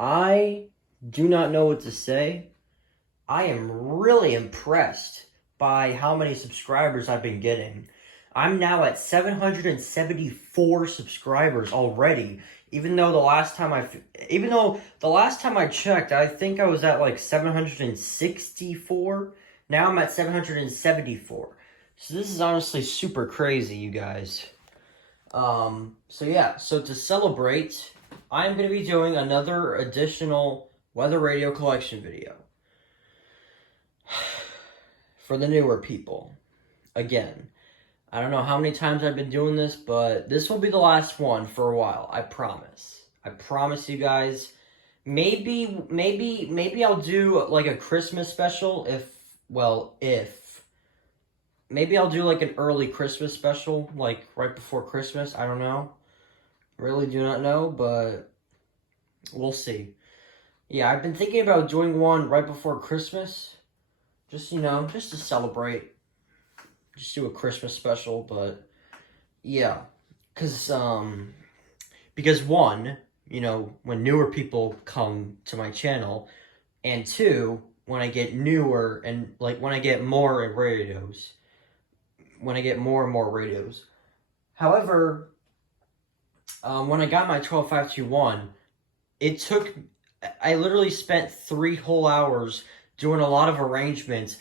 I do not know what to say. I am really impressed by how many subscribers I've been getting. I'm now at 774 subscribers already. Even though the last time I checked, I think I was at like 764. Now I'm at 774. So this is honestly super crazy, you guys. So yeah, so to celebrate, I'm going to be doing another additional weather radio collection video. For the newer people. Again, I don't know how many times I've been doing this, but this will be the last one for a while. I promise. I promise you guys. Maybe I'll do like a Christmas special if maybe I'll do like an early Christmas special, like right before Christmas. I don't know. Really do not know, but we'll see. Yeah, I've been thinking about doing one right before Christmas. Just, just to celebrate. Just do a Christmas special, but yeah. Because one, when newer people come to my channel, and two, when I get newer and when I get more radios. When I get more and more radios. However, when I got my 12521, I literally spent 3 whole hours doing a lot of arrangements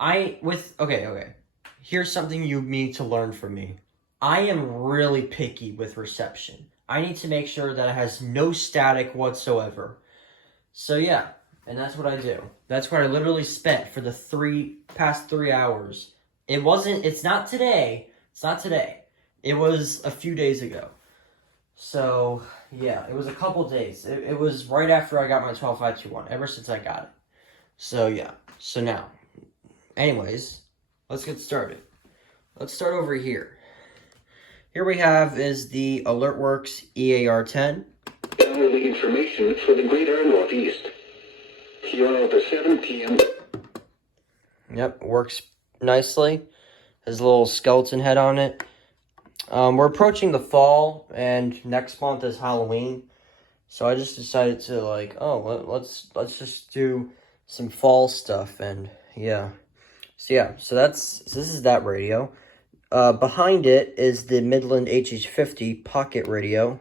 okay. Here's something you need to learn from me. I am really picky with reception. I need to make sure that it has no static whatsoever. So yeah, and that's what I do. That's what I literally spent for the past 3 hours. It's not today. It was a few days ago. So, yeah, it was a couple days. It was right after I got my 12521, ever since I got it. So, yeah. So now, anyways, let's get started. Let's start over here. Here we have is the AlertWorks EAR10. Downloading information for the Greater Northeast. Here are the 7 p.m. Yep, works nicely. Has a little skeleton head on it. We're approaching the fall, and next month is Halloween. So I just decided to let's just do some fall stuff, and yeah. So this is that radio. Behind it is the Midland HH50 pocket radio.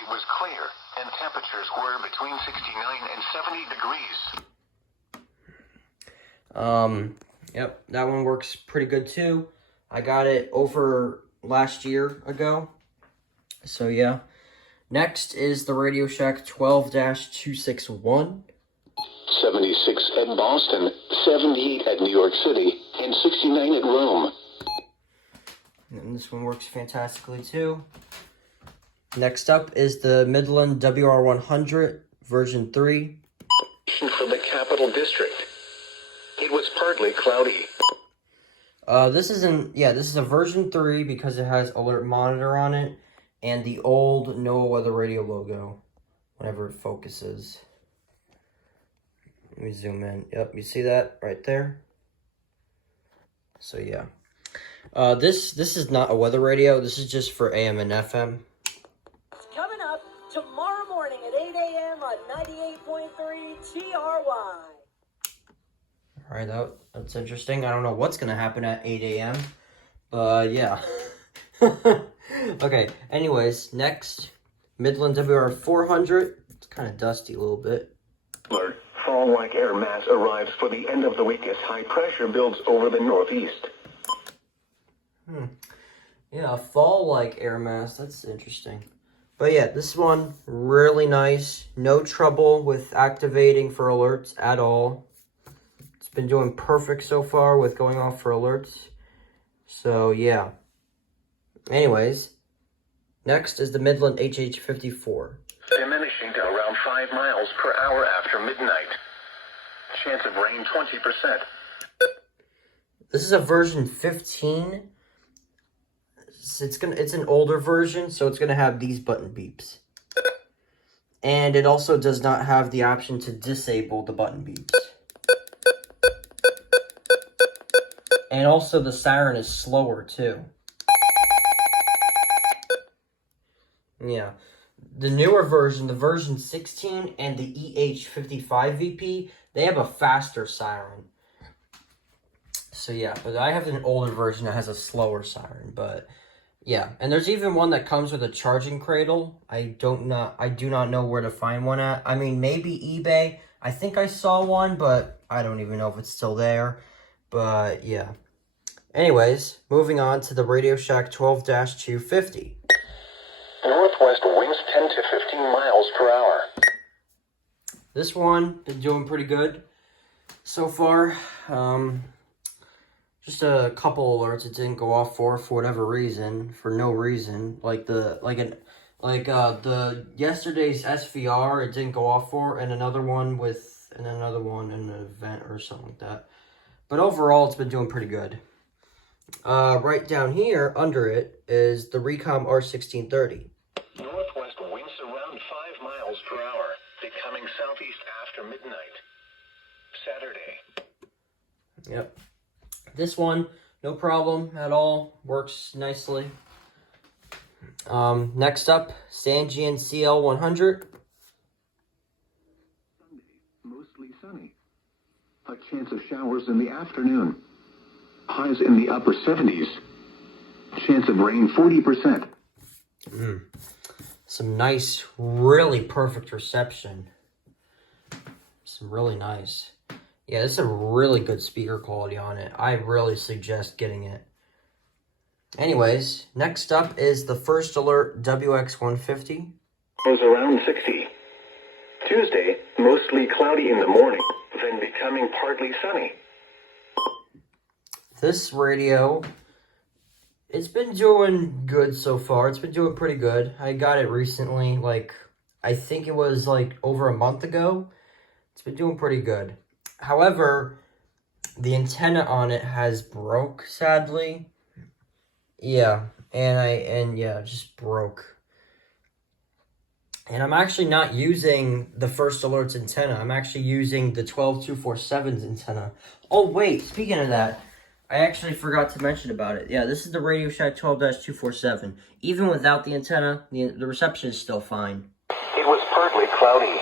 It was clear, and temperatures were between 69 and 70 degrees. Yep, that one works pretty good too. I got it over last year ago. So yeah. Next is the Radio Shack 12-261. 76 at Boston, 78 at New York City, and 69 at Rome. And this one works fantastically too. Next up is the Midland WR100 version 3. For the Capital District. It was partly cloudy. This is a version 3 because it has alert monitor on it and the old NOAA Weather Radio logo whenever it focuses. Let me zoom in. Yep, you see that right there? So yeah. This is not a weather radio. This is just for AM and FM. Coming up tomorrow morning at 8 a.m. on 98.3 TRY. Alright, that's interesting. I don't know what's going to happen at 8 a.m. But, yeah. Okay, anyways, next, Midland WR400. It's kind of dusty a little bit. Alert. Fall-like air mass arrives for the end of the week as high pressure builds over the Northeast. Yeah, fall-like air mass. That's interesting. But yeah, this one, really nice. No trouble with activating for alerts at all. Been doing perfect so far with going off for alerts. So yeah. Anyways, next is the Midland HH54. Diminishing to around 5 miles per hour after midnight. Chance of rain 20%. This is a version 15. It's an older version, so it's gonna have these button beeps. And it also does not have the option to disable the button beeps. And also the siren is slower too. Yeah. The newer version, the version 16 and the EH55 VP, they have a faster siren. So yeah, but I have an older version that has a slower siren, but yeah. And there's even one that comes with a charging cradle. I do not know where to find one at. I mean, maybe eBay. I think I saw one, but I don't even know if it's still there. But yeah. Anyways, moving on to the Radio Shack 12-250. Northwest winds 10 to 15 miles per hour. This one been doing pretty good so far. Just a couple alerts it didn't go off for whatever reason, for no reason. Like the yesterday's SVR it didn't go off for, and another one in an event or something like that. But overall, it's been doing pretty good. Right down here under it is the Recom R1630. Northwest winds around 5 miles per hour, becoming southeast after midnight. Saturday. Yep. This one, no problem at all. Works nicely. Next up, Sangean CL100. Sunday, mostly sunny. A chance of showers in the afternoon. Highs in the upper 70s. Chance of rain 40%. Some nice, really perfect reception. Some really nice. Yeah, this is a really good speaker quality on it. I really suggest getting it. Anyways, next up is the First Alert WX150. Was around 60. Tuesday, mostly cloudy in the morning, then becoming partly sunny. This radio, it's been doing good so far. It's been doing pretty good. I got it recently, I think it was over a month ago. It's been doing pretty good. However, the antenna on it has broke, sadly. Yeah, it just broke. And I'm actually not using the First Alert's antenna. I'm actually using the 12247's antenna. Oh, wait, speaking of that, I actually forgot to mention about it. Yeah, this is the Radio Shack 12-247. Even without the antenna, the reception is still fine. It was partly cloudy.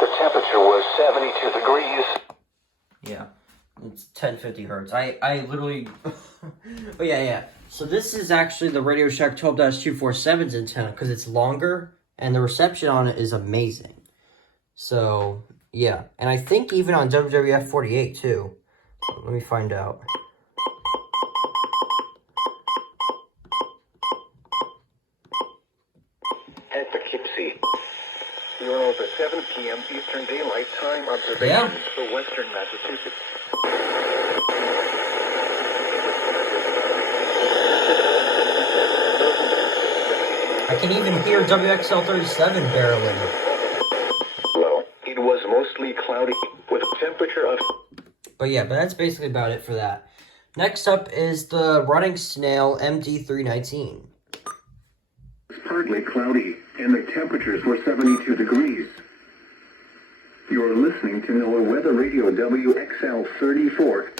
The temperature was 72 degrees. Yeah, it's 1050 hertz. I literally... But yeah. So this is actually the Radio Shack 12-247's antenna because it's longer and the reception on it is amazing. So, yeah. And I think even on WWF 48 too. Let me find out. At Poughkeepsie. You're over 7 p.m. Eastern Daylight Time observations for Western Massachusetts. I can even hear WXL37 barreling. Low. It was mostly cloudy with a temperature of... But that's basically about it for that. Next up is the Running Snail MD319. It's partly cloudy, and the temperatures were 72 degrees. You're listening to NOAA Weather Radio WXL34.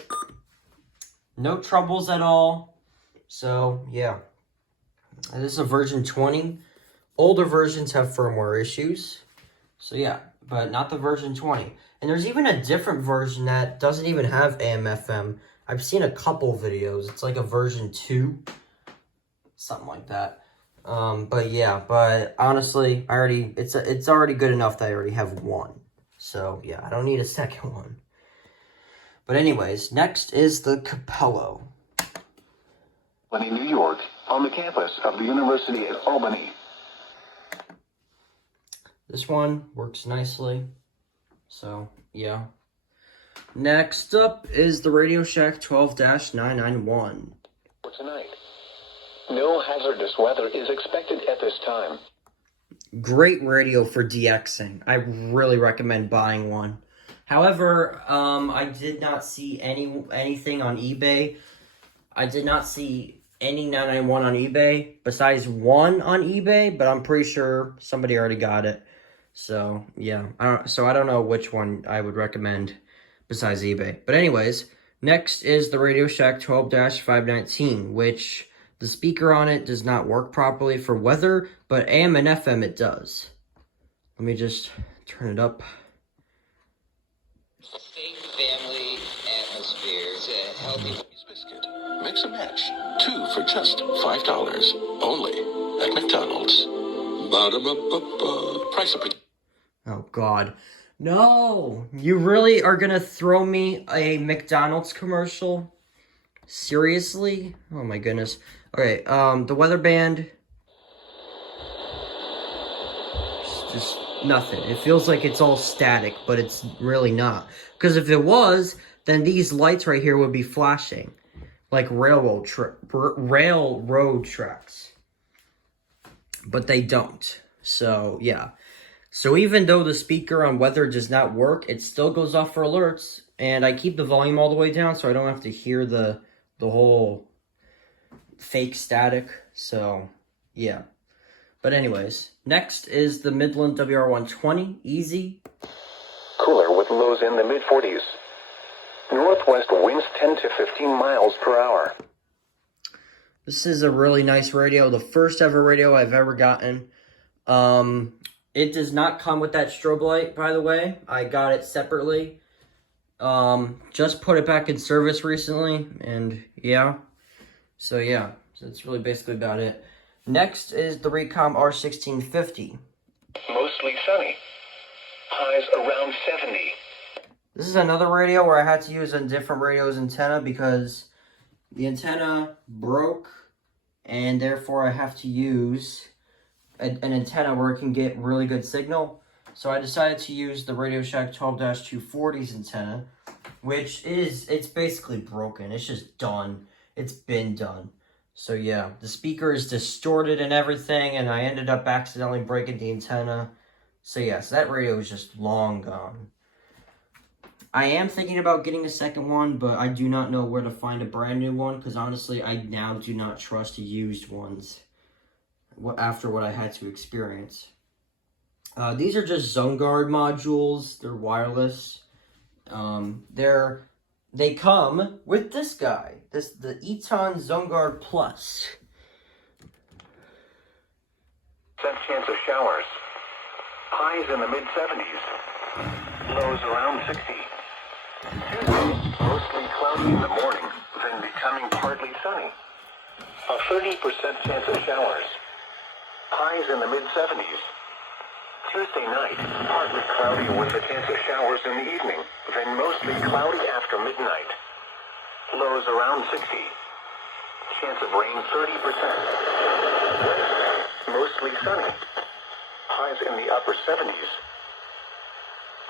No troubles at all. So, yeah. And this is a version 20. Older versions have firmware issues. So, yeah. But not the version 20. And there's even a different version that doesn't even have AM/FM. I've seen a couple videos. It's like a version 2. Something like that. But honestly, it's already good enough that I already have one. So, yeah, I don't need a second one. But anyways, next is the Capello. In New York, on the campus of the University of Albany. This one works nicely. So, yeah. Next up is the Radio Shack 12-991. For tonight, no hazardous weather is expected at this time. Great radio for DXing. I really recommend buying one. However, I did not see anything on eBay. I did not see any 991 on eBay besides one on eBay, but I'm pretty sure somebody already got it. So, yeah. I don't know which one I would recommend besides eBay. But anyways, next is the Radio Shack 12-519, which The speaker on it does not work properly for weather, but AM and FM it does. Let me just turn it up. Steak family atmospheres, a healthy Biscuit. Mix and match. 2 for just $5. Only at McDonald's. Ba-da-ba-ba-ba. Price of Oh, God. No! You really are gonna throw me a McDonald's commercial? Seriously? Oh, my goodness. Okay, the weather band... Just nothing. It feels like it's all static, but it's really not. Because if it was, then these lights right here would be flashing. Like railroad tracks. But they don't. So, yeah. So even though the speaker on weather does not work, it still goes off for alerts. And I keep the volume all the way down so I don't have to hear the whole fake static. So, yeah. But anyways, next is the Midland WR120. Easy. Cooler with lows in the mid-40s. Northwest winds 10 to 15 miles per hour. This is a really nice radio. The first ever radio I've ever gotten. It does not come with that strobe light, by the way. I got it separately. Just put it back in service recently, and yeah. So yeah, that's really basically about it. Next is the Recom R1650. Mostly sunny. Highs around 70. This is another radio where I had to use a different radio's antenna because the antenna broke, and therefore I have to use an antenna where it can get really good signal. So I decided to use the Radio Shack 12-240's antenna, which it's basically broken. It's just done. It's been done. So yeah, the speaker is distorted and everything, and I ended up accidentally breaking the antenna. So yes, that radio is just long gone. I am thinking about getting a second one, but I do not know where to find a brand new one, because honestly, I now do not trust used ones after what I had to experience. These are just Zone Guard modules. They're wireless. They come with this guy. The Eton Zone Guard Plus. Chance of showers. Highs in the mid-70s. Lows around 60. Tuesday, mostly cloudy in the morning, then becoming partly sunny. A 30% chance of showers. Highs in the mid-70s. Tuesday night, partly cloudy with a chance of showers in the evening, then mostly cloudy after midnight. Lows around 60. Chance of rain 30%. Mostly sunny. Highs in the upper 70s.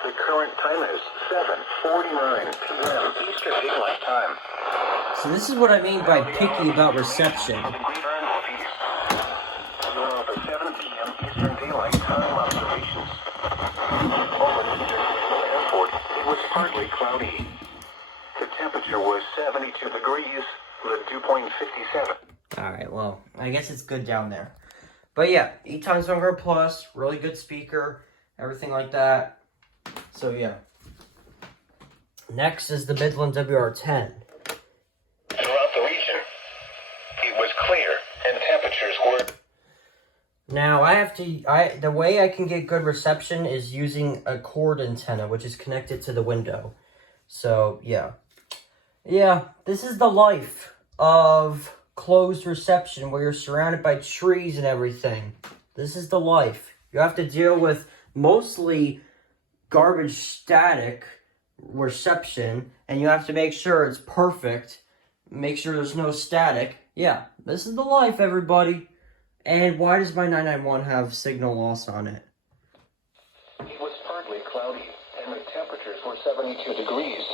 The current time is 7:49 p.m. Eastern Daylight Time. So this is what I mean by picky about reception. The 7 p.m. Eastern Daylight Time observations. Over the International Airport, it was partly cloudy. The temperature was 72 degrees, the dew point 57. Alright, well, I guess it's good down there. But yeah, Eton Zone Guard Plus, really good speaker, everything like that. So yeah. Next is the Midland WR10. Throughout the region, it was clear and temperatures were... Now, the way I can get good reception is using a cord antenna, which is connected to the window. So, yeah. Yeah, this is the life of closed reception, where you're surrounded by trees and everything. This is the life. You have to deal with mostly garbage static reception, and you have to make sure it's perfect, make sure there's no static. Yeah, this is the life, everybody. And why does my 991 have signal loss on it? It was partly cloudy, and the temperatures were 72 degrees.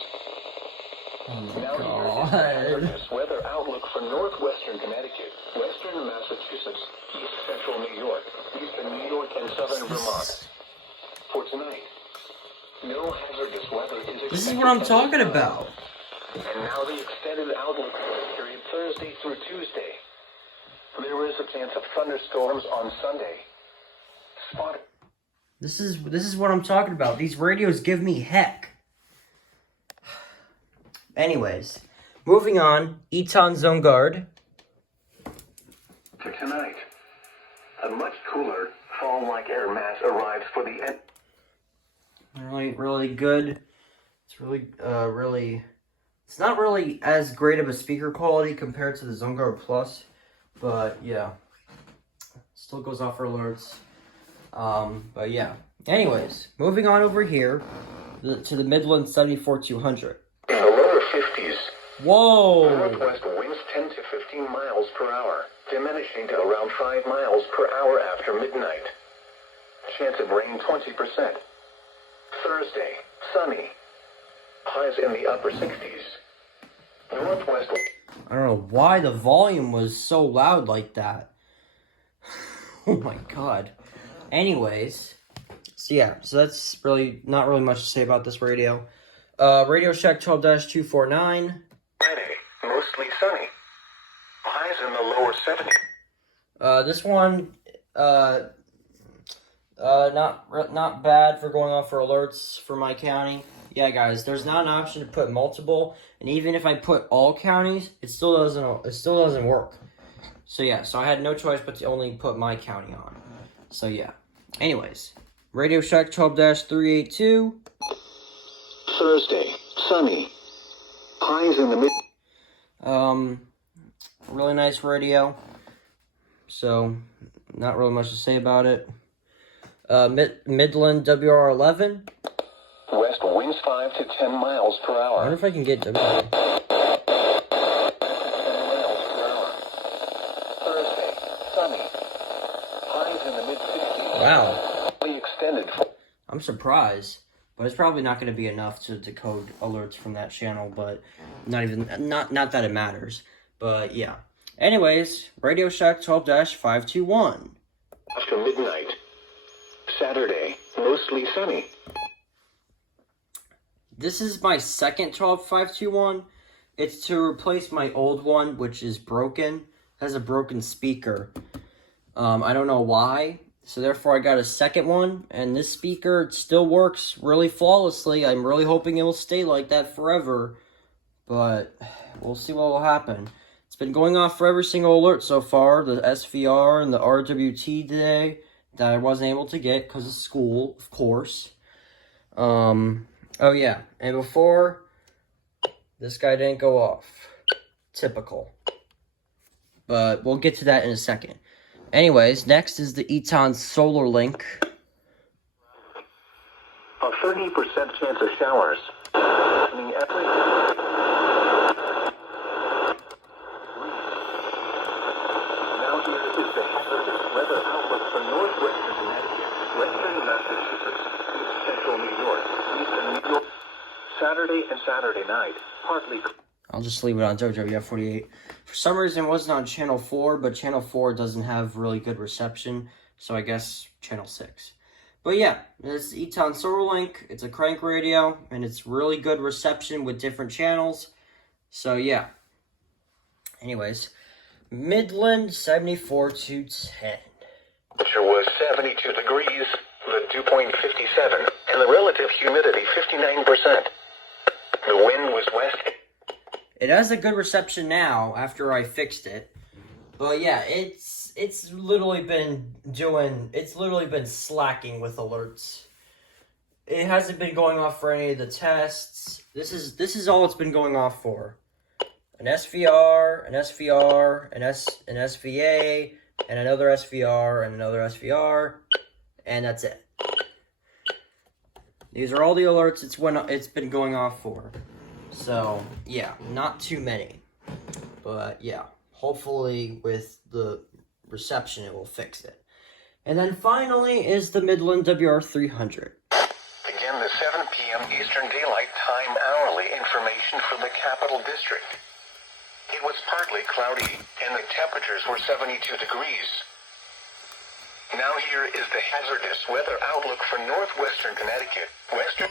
Oh my Now God. here's this weather outlook for northwestern Connecticut, western Massachusetts, east central New York, eastern New York, and southern Vermont. For tonight, no hazardous weather is expected. This is what I'm talking about. And now the extended outlook period Thursday through Tuesday. There is a chance of thunderstorms on Sunday. Spotted. This is what I'm talking about. These radios give me heck. Anyways, moving on. Eton Zone Guard. to tonight. A much cooler fall-like air mass arrives for the end. Really good. It's really, it's not really as great of a speaker quality compared to the Zone Guard Plus, but yeah, still goes off for alerts. But yeah. Anyways, moving on over here to the Midland 74-200. In the lower 50s, Whoa! northwest winds 10 to 15 miles per hour, diminishing to around 5 miles per hour after midnight. Chance of rain 20%. Thursday, sunny. Highs in the upper 60s. Northwest. I don't know why the volume was so loud like that. Oh my god. Anyways, so yeah, so that's really not really much to say about this radio. Radio Shack 12-249. Friday, mostly sunny. Highs in the lower 70s. This one, not bad for going off for alerts for my county. Yeah, guys, there's not an option to put multiple, and even if I put all counties, it still doesn't work. So yeah, so I had no choice but to only put my county on. So yeah. Anyways, Radio Shack 12-382. Thursday, sunny. Highs in the mid. Really nice radio. So, not really much to say about it. Midland WR11. West winds 5 to 10 miles per I hour. wonder if I can get 10 miles per hour. Thursday, sunny. Highs in the mid 60s. Wow. Extended. I'm surprised. But it's probably not going to be enough to decode alerts from that channel, but not that it matters. But yeah. Anyways, Radio Shack 12-521. After midnight. Saturday, mostly sunny. This is my second 12-521. It's to replace my old one, which is broken. It has a broken speaker. I don't know why. So therefore I got a second one, and this speaker still works really flawlessly. I'm really hoping it will stay like that forever, but we'll see what will happen. It's been going off for every single alert so far, the SVR and the RWT today, that I wasn't able to get because of school, of course. Oh yeah, and before, this guy didn't go off. Typical. But we'll get to that in a second. Anyways, next is the Eton Solar Link. A 30% chance of showers. Happening every day. Now here is the hazardous weather outlook for northwestern Connecticut, western Massachusetts, central New York, eastern New York. Saturday and Saturday night, partly. I'll just leave it on WWF 48. For some reason, it wasn't on Channel 4, but Channel 4 doesn't have really good reception, so I guess Channel 6. But yeah, this Eton Solar Link. It's a crank radio, and it's really good reception with different channels. So yeah. Anyways, Midland 74-10. Temperature was 72 degrees, the dew point 57, and the relative humidity 59%. The wind was west. It has a good reception now after I fixed it. But yeah, it's literally been slacking with alerts. It hasn't been going off for any of the tests. This is all it's been going off for. An SVR, an SVR, an SVA, and another SVR, and another SVR, and that's it. These are all the alerts it's been going off for. So, yeah, not too many. But, yeah, hopefully with the reception it will fix it. And then finally is the Midland WR300. Again, the 7 p.m. Eastern Daylight Time hourly information for the Capital District. It was partly cloudy, and the temperatures were 72 degrees. Now here is the hazardous weather outlook for northwestern Connecticut, western...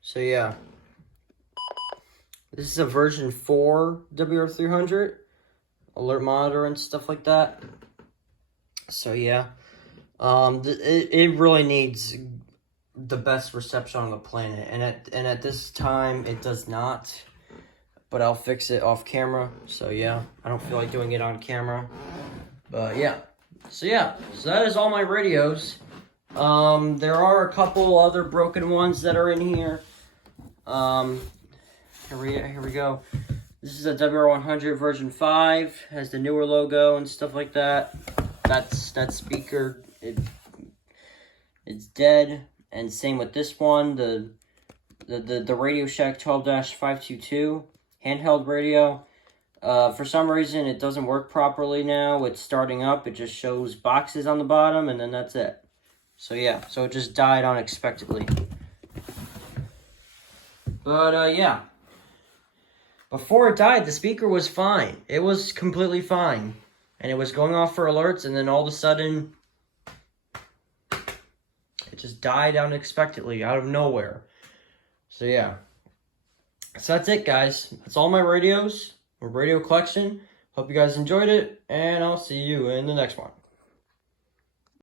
So, yeah. This is a version 4 WR300. Alert monitor and stuff like that. So, yeah. It really needs the best reception on the planet. And at this time, it does not. But I'll fix it off camera. So, yeah. I don't feel like doing it on camera. But yeah. So that is all my radios. There are a couple other broken ones that are in here. Here we go. This is a WR100 version 5. Has the newer logo and stuff like that. That speaker, it's dead. And same with this one, the Radio Shack 12-522 handheld radio. For some reason, it doesn't work properly now. It's starting up. It just shows boxes on the bottom, and then that's it. So yeah, so it just died unexpectedly. But yeah. Before it died, the speaker was fine. It was completely fine. And it was going off for alerts, and then all of a sudden, it just died unexpectedly, out of nowhere. So yeah. So that's it, guys. That's all my radios. My radio collection. Hope you guys enjoyed it, and I'll see you in the next one.